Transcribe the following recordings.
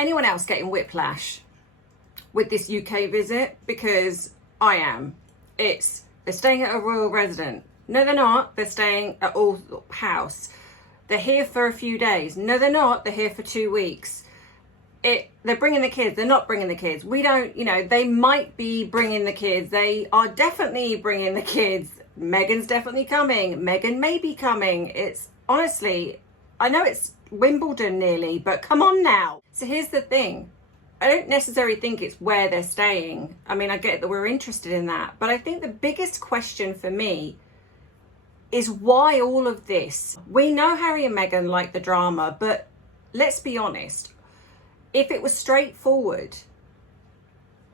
anyone else getting whiplash with this UK visit? Because I am. They're staying at a royal residence. No, they're not. They're staying at Althorpe House. They're here for a few days. No, they're not. They're here for 2 weeks. They're bringing the kids. They're not bringing the kids. We don't, they might be bringing the kids. They are definitely bringing the kids. Megan's definitely coming. Meghan may be coming. It's honestly, I know it's Wimbledon nearly, but come on now. So here's the thing. I don't necessarily think it's where they're staying. I mean, I get that we're interested in that, but I think the biggest question for me is why all of this? We know Harry and Meghan like the drama, but let's be honest. If it was straightforward,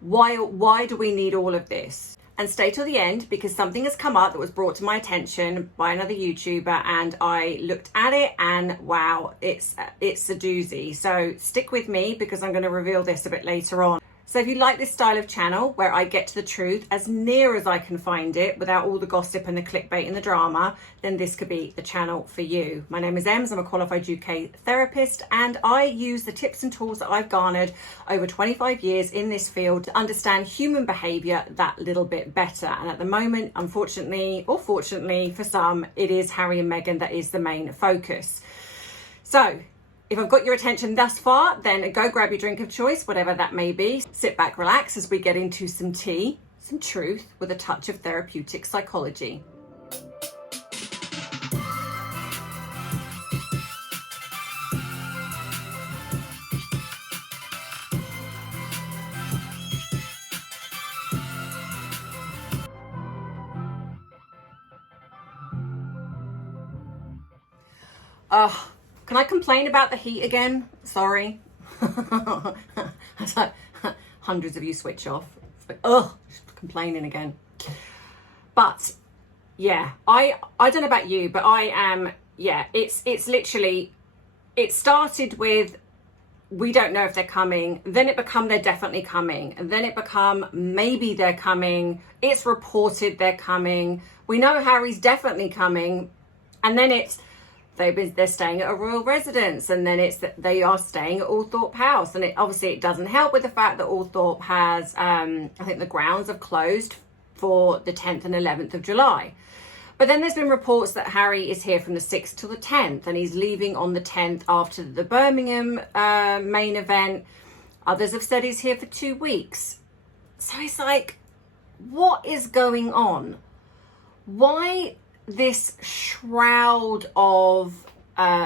why do we need all of this? And stay till the end, because something has come up that was brought to my attention by another YouTuber, and I looked at it and wow, it's a doozy. So stick with me because I'm going to reveal this a bit later on. So if you like this style of channel where I get to the truth as near as I can find it without all the gossip and the clickbait and the drama, then this could be the channel for you. My name is Ems, I'm a qualified UK therapist, and I use the tips and tools that I've garnered over 25 years in this field to understand human behaviour that little bit better. And at the moment, unfortunately, or fortunately for some, it is Harry and Meghan that is the main focus. So if I've got your attention thus far, then go grab your drink of choice, whatever that may be. Sit back, relax as we get into some tea, some truth with a touch of therapeutic psychology. Can I complain about the heat again? Sorry. It's like hundreds of you switch off. It's like, complaining again. But yeah, I don't know about you, but I am, it's literally, it started with, we don't know if they're coming. Then it become they're definitely coming. And then it become maybe they're coming. It's reported they're coming. We know Harry's definitely coming. And then it's, they're staying at a royal residence, and then it's that they are staying at Althorpe House, and it doesn't help with the fact that Althorpe has I think the grounds have closed for the 10th and 11th of July. But then there's been reports that Harry is here from the 6th till the 10th, and he's leaving on the 10th after the Birmingham main event. Others have said he's here for 2 weeks. So it's like, what is going on? Why this shroud of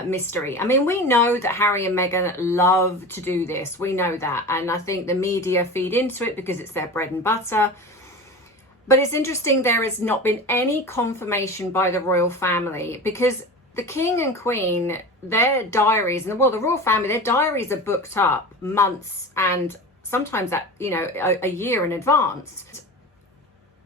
mystery? I mean, we know that Harry and Meghan love to do this. We know that. And I think the media feed into it because it's their bread and butter. But it's interesting, there has not been any confirmation by the royal family, because the king and queen, their diaries, and the royal family, their diaries are booked up months and sometimes a year in advance.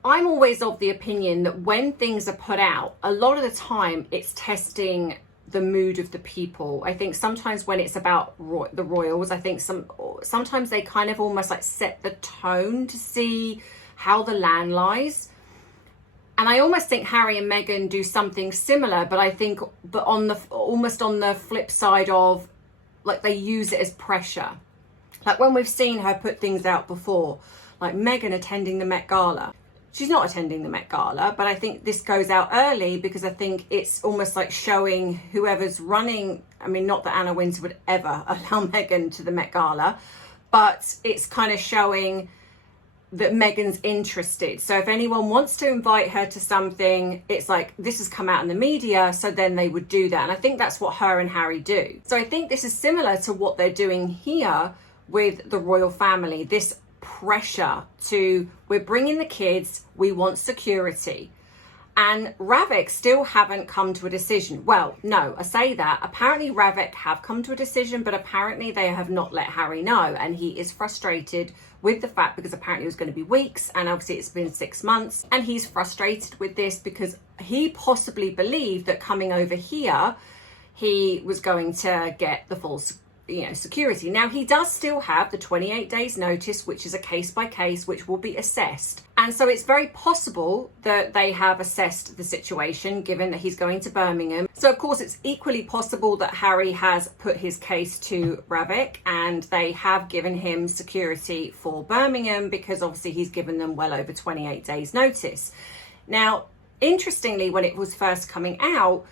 I'm always of the opinion that when things are put out, a lot of the time it's testing the mood of the people. I think sometimes when it's about the royals, I think sometimes they kind of almost like set the tone to see how the land lies. And I almost think Harry and Meghan do something similar, but I think, almost on the flip side of, like, they use it as pressure. Like when we've seen her put things out before, like Meghan attending the Met Gala. She's not attending the Met Gala, but I think this goes out early because I think it's almost like showing whoever's running. I mean, not that Anna Wintour would ever allow Meghan to the Met Gala, but it's kind of showing that Meghan's interested. So if anyone wants to invite her to something, it's like, this has come out in the media, so then they would do that. And I think that's what her and Harry do. So I think this is similar to what they're doing here with the royal family. This pressure to, we're bringing the kids, we want security. And Ravik still haven't come to a decision. Well, no, I say that. Apparently Ravik have come to a decision, but apparently they have not let Harry know. And he is frustrated with the fact, because apparently it was going to be weeks, and obviously it's been 6 months. And he's frustrated with this because he possibly believed that coming over here, he was going to get the full security. Now, he does still have the 28 days notice, which is a case by case, which will be assessed. And so it's very possible that they have assessed the situation, given that he's going to Birmingham. So of course, it's equally possible that Harry has put his case to Ravik and they have given him security for Birmingham, because obviously he's given them well over 28 days notice. Now, interestingly, when it was first coming out,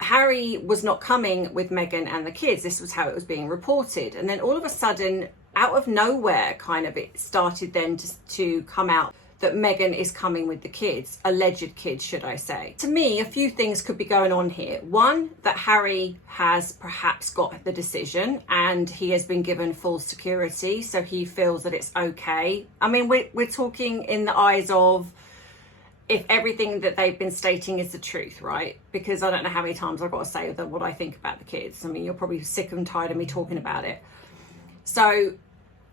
Harry was not coming with Meghan and the kids. This was how it was being reported. And then all of a sudden, out of nowhere, kind of, it started then to come out that Meghan is coming with the kids, alleged kids, should I say. To me, a few things could be going on here. One, that Harry has perhaps got the decision and he has been given full security, so he feels that it's okay. I mean, we're talking in the eyes of, if everything that they've been stating is the truth, right? Because I don't know how many times I've got to say what I think about the kids. I mean, you're probably sick and tired of me talking about it. So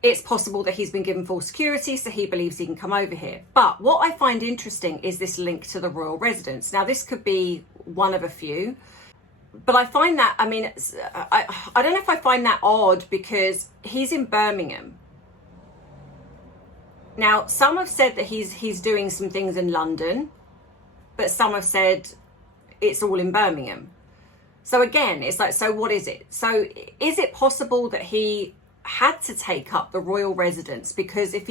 it's possible that he's been given full security, so he believes he can come over here. But what I find interesting is this link to the royal residence. Now, this could be one of a few, but I find that, I mean, I don't know if I find that odd, because he's in Birmingham. Now, some have said that he's doing some things in London, but some have said it's all in Birmingham. So again, it's like, so what is it? So is it possible that he had to take up the royal residence because if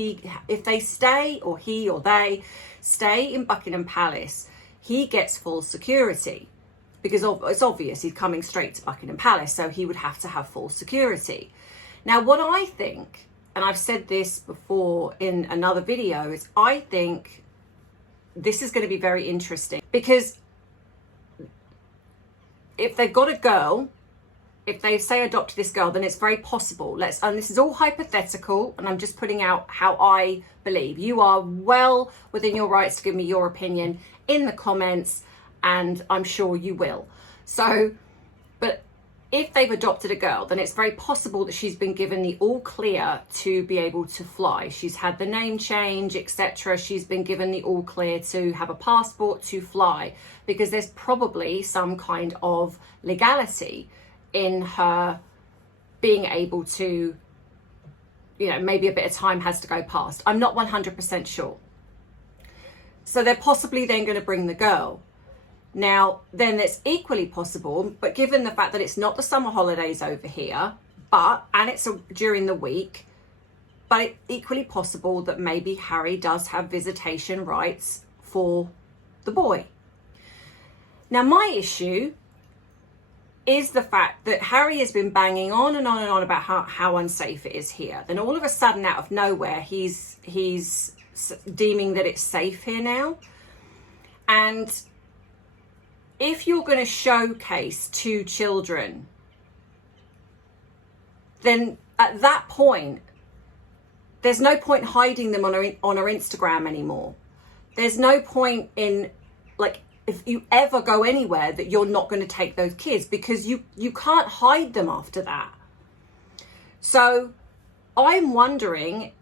they stay, or he or they stay in Buckingham Palace, he gets full security? Because it's obvious he's coming straight to Buckingham Palace, so he would have to have full security. Now, what I think, and I've said this before in another video, is I think this is going to be very interesting, because if they've got a girl, if they say adopt this girl, then it's very possible. And this is all hypothetical, and I'm just putting out how I believe. You are well within your rights to give me your opinion in the comments, and I'm sure you will. So, but if they've adopted a girl, then it's very possible that she's been given the all clear to be able to fly. She's had the name change, etc. She's been given the all clear to have a passport to fly, because there's probably some kind of legality in her being able to, maybe a bit of time has to go past. I'm not 100% sure. So they're possibly then going to bring the girl. Now, then it's equally possible, but given the fact that it's not the summer holidays over here, and it's during the week, but it's equally possible that maybe Harry does have visitation rights for the boy. Now, my issue is the fact that Harry has been banging on and on and on about how unsafe it is here. Then all of a sudden, out of nowhere, he's deeming that it's safe here now. And if you're going to showcase two children, then at that point, there's no point hiding them on our Instagram anymore. There's no point in, if you ever go anywhere, that you're not going to take those kids, because you can't hide them after that. So I'm wondering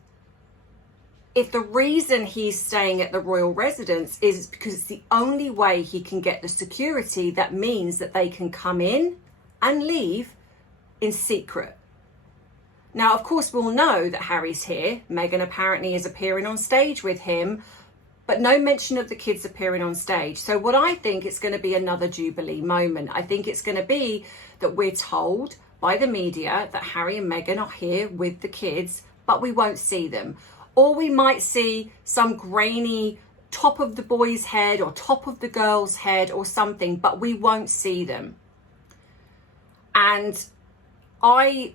if the reason he's staying at the royal residence is because it's the only way he can get the security that means that they can come in and leave in secret. Now, of course, we'll know that Harry's here. Meghan apparently is appearing on stage with him, but no mention of the kids appearing on stage. So what I think, it's going to be another Jubilee moment. I think it's going to be that we're told by the media that Harry and Meghan are here with the kids, but we won't see them. Or we might see some grainy top of the boy's head or top of the girl's head or something, but we won't see them. And I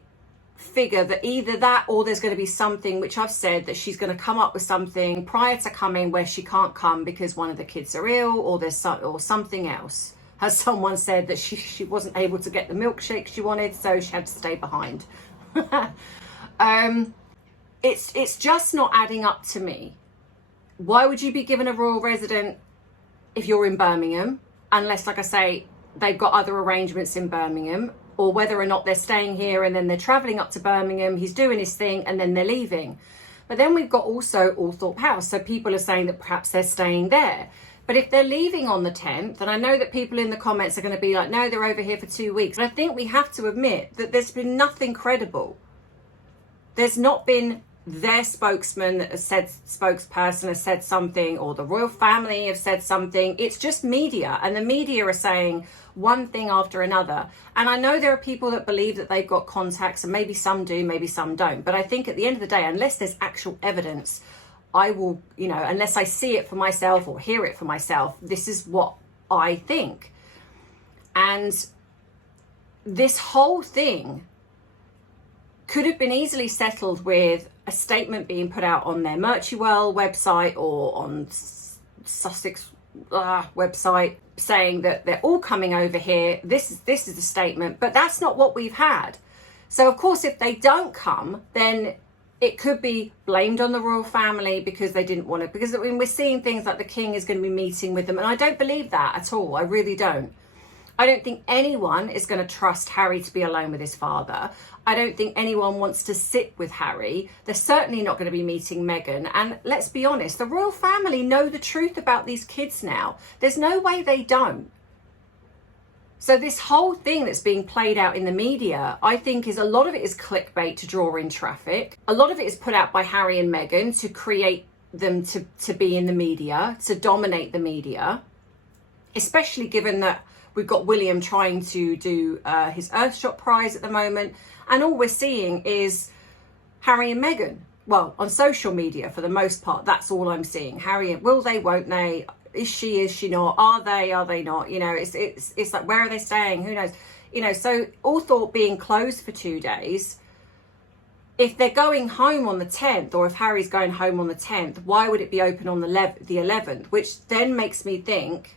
figure that either that, or there's going to be something, which I've said, that she's going to come up with something prior to coming where she can't come because one of the kids are ill, or or something else. As someone said, that she wasn't able to get the milkshake she wanted, so she had to stay behind. It's just not adding up to me. Why would you be given a royal resident if you're in Birmingham? Unless, like I say, they've got other arrangements in Birmingham, or whether or not they're staying here and then they're travelling up to Birmingham, he's doing his thing and then they're leaving. But then we've got also Althorpe House. So people are saying that perhaps they're staying there. But if they're leaving on the 10th, and I know that people in the comments are going to be like, no, they're over here for 2 weeks. But I think we have to admit that there's been nothing credible. There's not been their spokesman that has said, spokesperson has said something, or the royal family have said something. It's just media, and the media are saying one thing after another. And I know there are people that believe that they've got contacts, and maybe some do, maybe some don't. But I think at the end of the day, unless there's actual evidence, I will, you know, unless I see it for myself or hear it for myself, this is what I think. And this whole thing could have been easily settled with a statement being put out on their Merchywell website or on Sussex website saying that they're all coming over here. This is the statement, but that's not what we've had. So of course, if they don't come, then it could be blamed on the royal family because they didn't want it. Because I mean, we're seeing things like the king is going to be meeting with them, and I don't believe that at all. I really don't. I don't think anyone is going to trust Harry to be alone with his father. I don't think anyone wants to sit with Harry. They're certainly not going to be meeting Meghan. And let's be honest, the royal family know the truth about these kids now. There's no way they don't. So this whole thing that's being played out in the media, I think is a lot of it is clickbait to draw in traffic. A lot of it is put out by Harry and Meghan to create them to be in the media, to dominate the media, especially given that we've got William trying to do his Earthshot prize at the moment. And all we're seeing is Harry and Meghan. Well, on social media, for the most part, that's all I'm seeing. Harry, will they, won't they? Is she not? Are they not? You know, it's like, where are they staying? Who knows? You know, so Althorpe being closed for 2 days, if they're going home on the 10th, or if Harry's going home on the 10th, why would it be open on the 11th? Which then makes me think,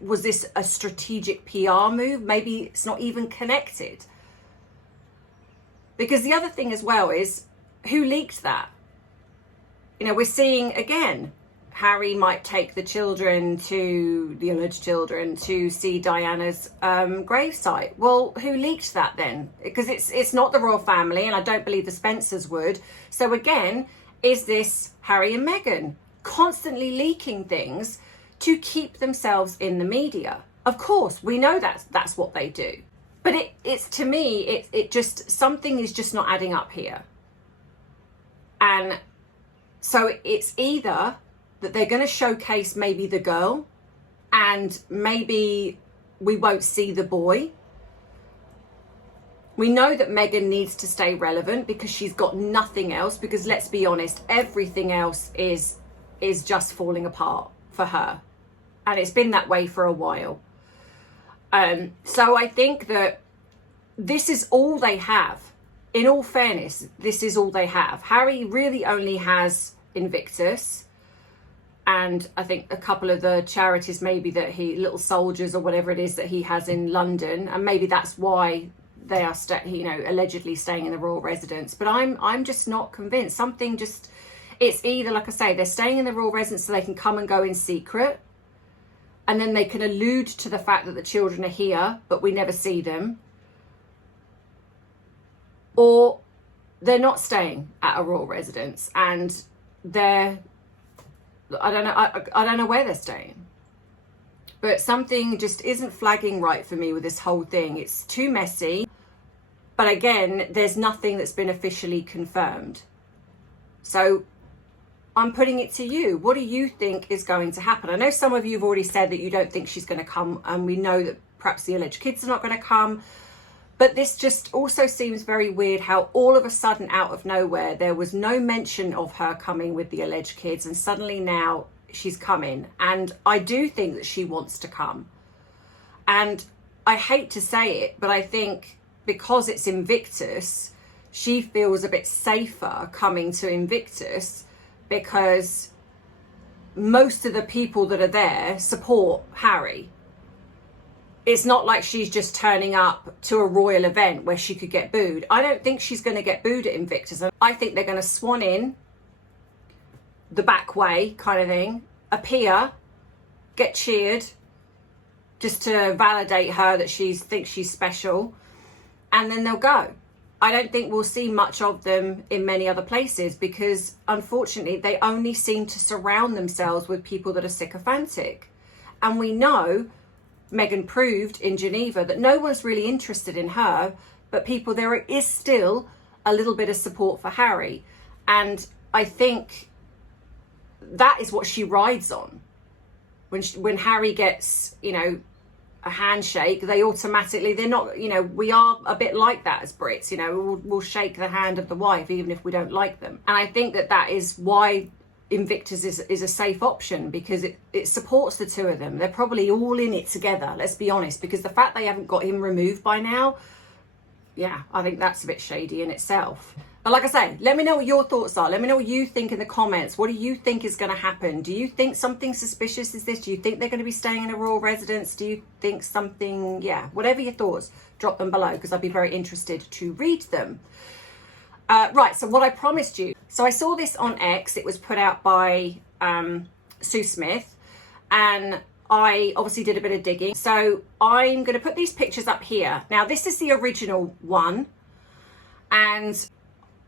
was this a strategic PR move? Maybe it's not even connected. Because the other thing as well is, who leaked that? You know, we're seeing again, Harry might take the alleged children to see Diana's gravesite. Well, who leaked that then? Because it's not the royal family, and I don't believe the Spencers would. So again, is this Harry and Meghan constantly leaking things to keep themselves in the media? Of course, we know that's what they do. But it's to me, it just, something is just not adding up here. And so it's either that they're going to showcase maybe the girl, and maybe we won't see the boy. We know that Meghan needs to stay relevant because she's got nothing else, because let's be honest, everything else is just falling apart for her. And it's been that way for a while. So I think that this is all they have. In all fairness, this is all they have. Harry really only has Invictus, and I think a couple of the charities maybe that he, Little Soldiers or whatever it is that he has in London, and maybe that's why they are allegedly staying in the royal residence. But I'm just not convinced. Something just, it's either, like I say, they're staying in the royal residence so they can come and go in secret, and then they can allude to the fact that the children are here, but we never see them. Or they're not staying at a royal residence, and I don't know where they're staying. But something just isn't flagging right for me with this whole thing. It's too messy. But again, there's nothing that's been officially confirmed. So I'm putting it to you. What do you think is going to happen? I know some of you have already said that you don't think she's going to come, and we know that perhaps the alleged kids are not going to come. But this just also seems very weird, how all of a sudden, out of nowhere, there was no mention of her coming with the alleged kids, and suddenly now she's coming. And I do think that she wants to come. And I hate to say it, but I think because it's Invictus, she feels a bit safer coming to Invictus, because most of the people that are there support Harry. It's not like she's just turning up to a royal event where she could get booed. I don't think she's going to get booed at Invictus. I think they're going to swan in the back way kind of thing, appear, get cheered, just to validate her that she thinks she's special, and then they'll go. I don't think we'll see much of them in many other places, because unfortunately they only seem to surround themselves with people that are sycophantic. And we know Meghan proved in Geneva that no one's really interested in her, but there is still a little bit of support for Harry. And I think that is what she rides on. When Harry gets, you know, a handshake, they're not, you know, we are a bit like that as Brits, you know, we'll shake the hand of the wife even if we don't like them. And I think that is why Invictus is a safe option, because it supports the two of them. They're probably all in it together, let's be honest, because the fact they haven't got him removed by now, yeah, I think that's a bit shady in itself. But like I say, let me know what your thoughts are. Let me know what you think in the comments. What do you think is going to happen? Do you think something suspicious is this? Do you think they're going to be staying in a royal residence? Do you think something, yeah, whatever your thoughts, drop them below, because I'd be very interested to read them. Right, so what I promised you. So I saw this on X. It was put out by Sue Smith, and I obviously did a bit of digging. So I'm going to put these pictures up here. Now, this is the original one. And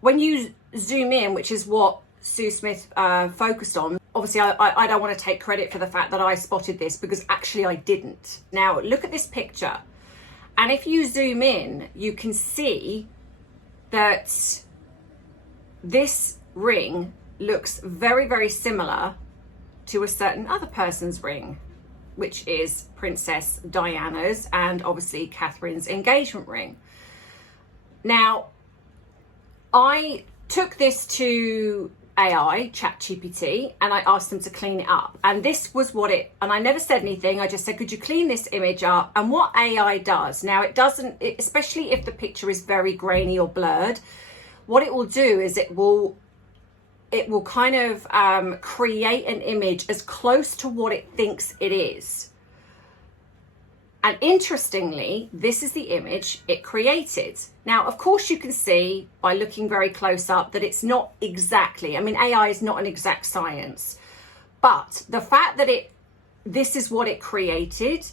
when you zoom in, which is what Sue Smith focused on, obviously I don't want to take credit for the fact that I spotted this, because actually I didn't. Now, look at this picture. And if you zoom in, you can see that this ring looks very, very similar to a certain other person's ring, which is Princess Diana's and obviously Catherine's engagement ring. Now, I took this to AI, ChatGPT, and I asked them to clean it up. And this was and I never said anything. I just said, could you clean this image up? And what AI does, now it doesn't, especially if the picture is very grainy or blurred, what it will do is it will kind of create an image as close to what it thinks it is. And interestingly, this is the image it created. Now, of course, you can see by looking very close up that it's not exactly, I mean, AI is not an exact science, but the fact that this is what it created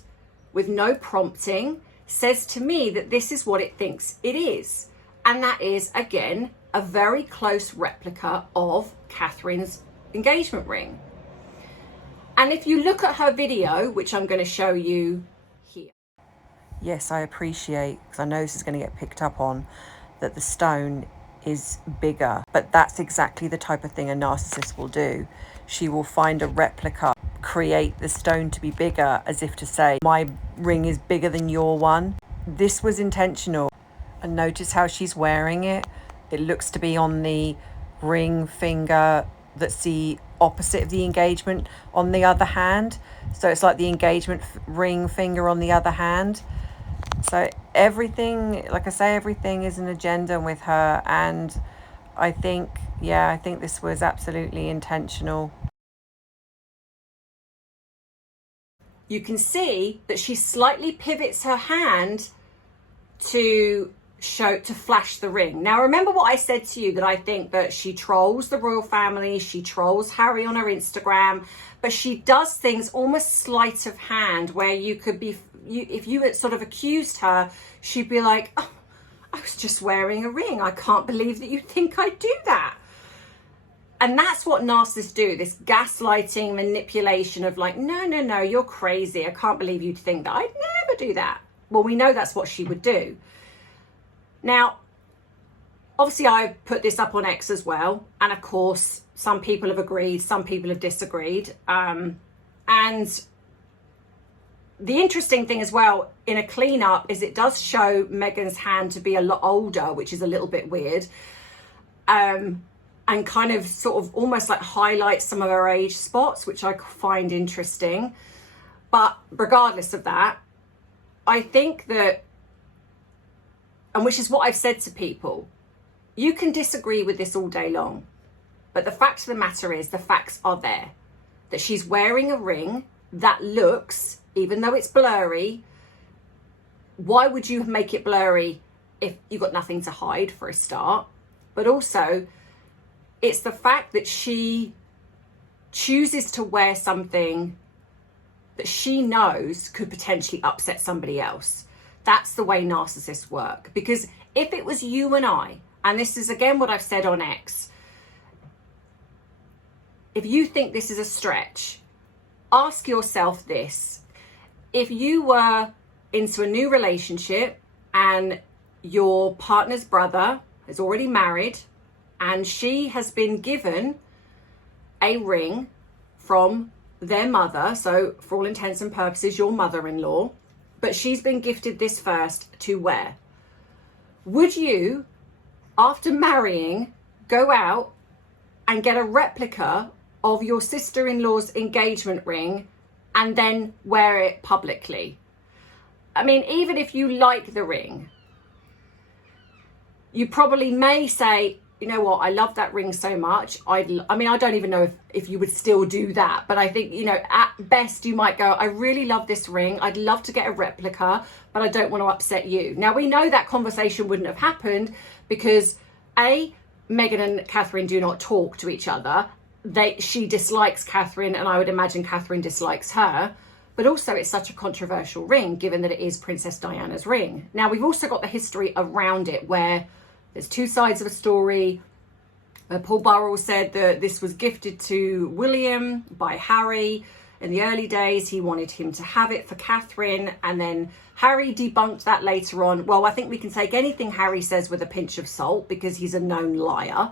with no prompting says to me that this is what it thinks it is. And that is, again, a very close replica of Catherine's engagement ring. And if you look at her video, which I'm going to show you here. Yes, I appreciate, because I know this is going to get picked up on, that the stone is bigger. But that's exactly the type of thing a narcissist will do. She will find a replica, create the stone to be bigger, as if to say, my ring is bigger than your one. This was intentional. And notice how she's wearing it. It looks to be on the ring finger that's the opposite of the engagement on the other hand. So it's like the engagement ring finger on the other hand. So everything, like I say, everything is an agenda with her. And I think, yeah, I think this was absolutely intentional. You can see that she slightly pivots her hand to flash the ring. Now, remember what I said to you, that I think that she trolls the royal family, she trolls Harry on her Instagram, but she does things almost sleight of hand, where you could be, if you had sort of accused her, she'd be like, oh, I was just wearing a ring. I can't believe that you think I do that. And that's what narcissists do, this gaslighting manipulation of like, no, you're crazy. I can't believe you'd think that. I'd never do that. Well, we know that's what she would do. Now, obviously I've put this up on X as well. And of course, some people have agreed, some people have disagreed. And the interesting thing as well in a cleanup is it does show Meghan's hand to be a lot older, which is a little bit weird. And kind of sort of almost like highlights some of her age spots, which I find interesting. But regardless of that, I think that, and which is what I've said to people, you can disagree with this all day long, but the fact of the matter is, the facts are there, that she's wearing a ring that looks, even though it's blurry, why would you make it blurry if you've got nothing to hide, for a start? But also, it's the fact that she chooses to wear something that she knows could potentially upset somebody else. That's the way narcissists work. Because if it was you and I, and this is again what I've said on X, if you think this is a stretch, ask yourself this. If you were into a new relationship and your partner's brother is already married and she has been given a ring from their mother, so for all intents and purposes, your mother-in-law, but she's been gifted this first to wear, would you, after marrying, go out and get a replica of your sister-in-law's engagement ring and then wear it publicly? I mean, even if you like the ring, you probably may say, you know what, I love that ring so much. I mean, I don't even know if you would still do that, but I think, you know, at best you might go, I really love this ring. I'd love to get a replica, but I don't want to upset you. Now, we know that conversation wouldn't have happened because A, Meghan and Catherine do not talk to each other. She dislikes Catherine, and I would imagine Catherine dislikes her. But also it's such a controversial ring, given that it is Princess Diana's ring. Now, we've also got the history around it where there's two sides of a story. Paul Burrell said that this was gifted to William by Harry. In the early days, he wanted him to have it for Catherine. And then Harry debunked that later on. Well, I think we can take anything Harry says with a pinch of salt because he's a known liar.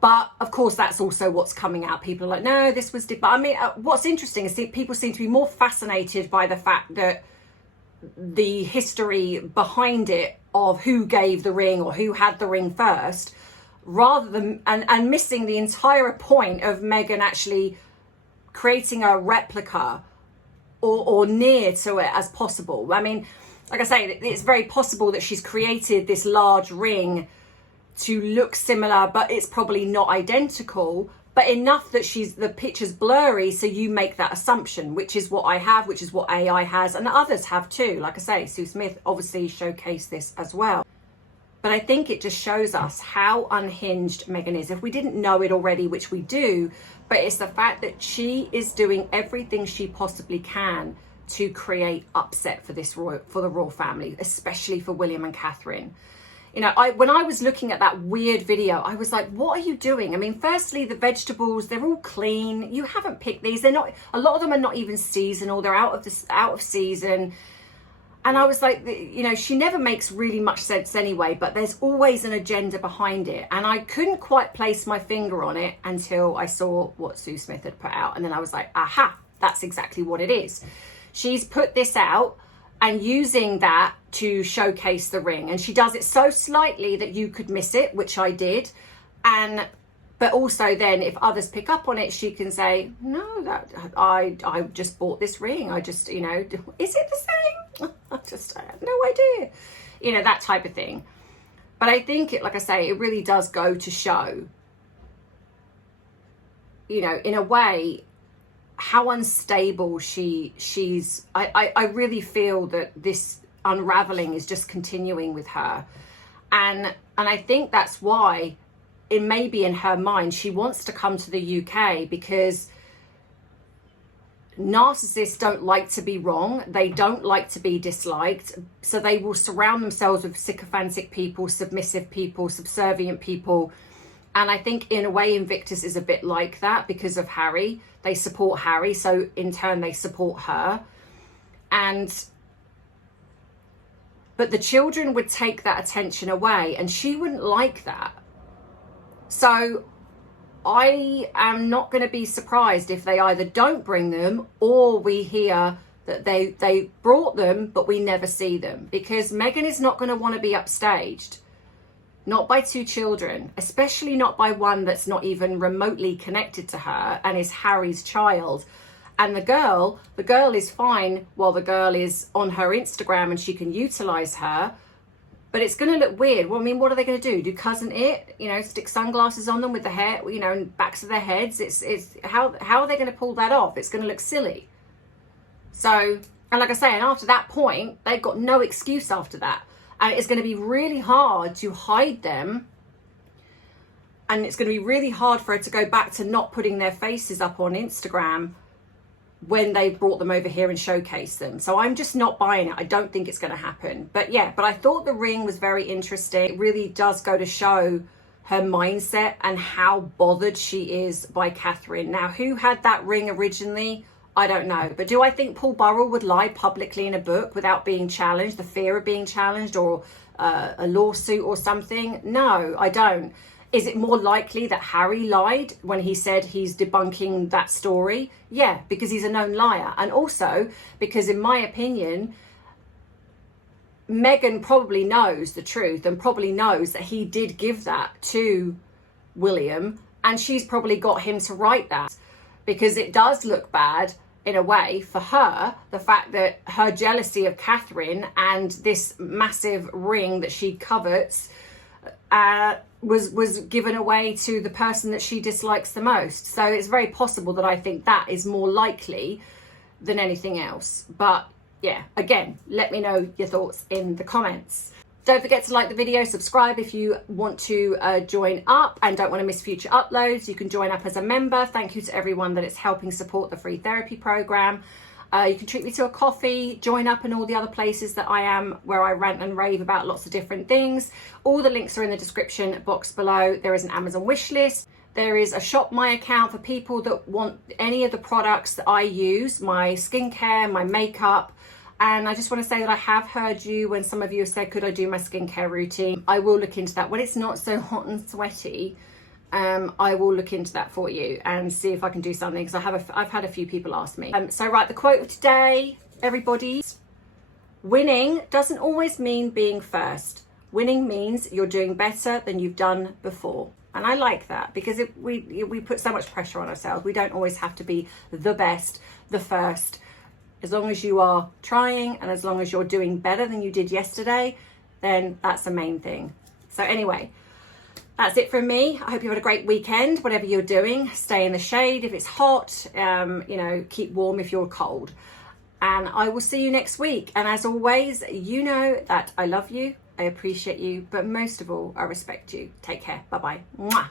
But of course, that's also what's coming out. People are like, no, this was... But I mean, what's interesting is people seem to be more fascinated by the fact that the history behind it of who gave the ring or who had the ring first, rather than and missing the entire point of Meghan actually creating a replica or near to it as possible. I mean, like I say, it's very possible that she's created this large ring to look similar, but it's probably not identical, but enough that the picture's blurry, so you make that assumption, which is what I have, which is what AI has, and others have too. Like I say, Sue Smith obviously showcased this as well. But I think it just shows us how unhinged Meghan is. If we didn't know it already, which we do, but it's the fact that she is doing everything she possibly can to create upset for the royal family, especially for William and Catherine. You know, when I was looking at that weird video, I was like, what are you doing? I mean, firstly, the vegetables, they're all clean. You haven't picked these. They're not, a lot of them are not even seasonal. They're out of season. And I was like, you know, she never makes really much sense anyway, but there's always an agenda behind it. And I couldn't quite place my finger on it until I saw what Sue Smith had put out. And then I was like, aha, that's exactly what it is. She's put this out and using that to showcase the ring. And she does it so slightly that you could miss it, which I did. But also then if others pick up on it, she can say, no, that I just bought this ring. I just, you know, is it the same? I have no idea. You know, that type of thing. But I think, like I say, it really does go to show, you know, in a way, how unstable she's. I really feel that this unraveling is just continuing with her. And I think that's why it may be in her mind she wants to come to the UK, because narcissists don't like to be wrong. They don't like to be disliked. So they will surround themselves with sycophantic people, submissive people, subservient people. And I think in a way Invictus is a bit like that because of Harry. They support Harry, so in turn they support her. But the children would take that attention away, and she wouldn't like that. So I am not going to be surprised if they either don't bring them, or we hear that they brought them but we never see them, because Meghan is not going to want to be upstaged. Not by two children, especially not by one that's not even remotely connected to her and is Harry's child. And the girl is fine while the girl is on her Instagram and she can utilize her. But it's going to look weird. Well, I mean, what are they going to do? Do cousin it? You know, stick sunglasses on them with the hair, you know, and backs of their heads. It's how are they going to pull that off? It's going to look silly. So, and like I say, and after that point, they've got no excuse after that. And it's going to be really hard to hide them. And it's going to be really hard for her to go back to not putting their faces up on Instagram when they brought them over here and showcased them. So I'm just not buying it. I don't think it's going to happen. But yeah, but I thought the ring was very interesting. It really does go to show her mindset and how bothered she is by Catherine. Now, who had that ring originally? I don't know. But do I think Paul Burrell would lie publicly in a book without being challenged, the fear of being challenged, or a lawsuit or something? No, I don't. Is it more likely that Harry lied when he said he's debunking that story? Yeah, because he's a known liar. And also because, in my opinion, Meghan probably knows the truth and probably knows that he did give that to William, and she's probably got him to write that, because it does look bad in a way for her, the fact that her jealousy of Catherine and this massive ring that she covets was given away to the person that she dislikes the most. So it's very possible that I think that is more likely than anything else. But yeah, again, let me know your thoughts in the comments. Don't forget to like the video, subscribe if you want to join up and don't want to miss future uploads. You can join up as a member. Thank you to everyone that is helping support the free therapy program. You can treat me to a coffee, join up in all the other places that I am, where I rant and rave about lots of different things. All the links are in the description box below. There is an Amazon wish list. There is a ShopMy account for people that want any of the products that I use, my skincare, my makeup. And I just want to say that I have heard you when some of you have said, could I do my skincare routine? I will look into that. When it's not so hot and sweaty, I will look into that for you and see if I can do something, because I've had a few people ask me. So right, the quote of today, everybody: winning doesn't always mean being first. Winning means you're doing better than you've done before. And I like that, because we put so much pressure on ourselves. We don't always have to be the best, the first. As long as you are trying and as long as you're doing better than you did yesterday, then that's the main thing. So anyway, that's it from me. I hope you had a great weekend, whatever you're doing. Stay in the shade if it's hot, keep warm if you're cold. And I will see you next week. And as always, you know that I love you, I appreciate you, but most of all, I respect you. Take care. Bye-bye. Mwah.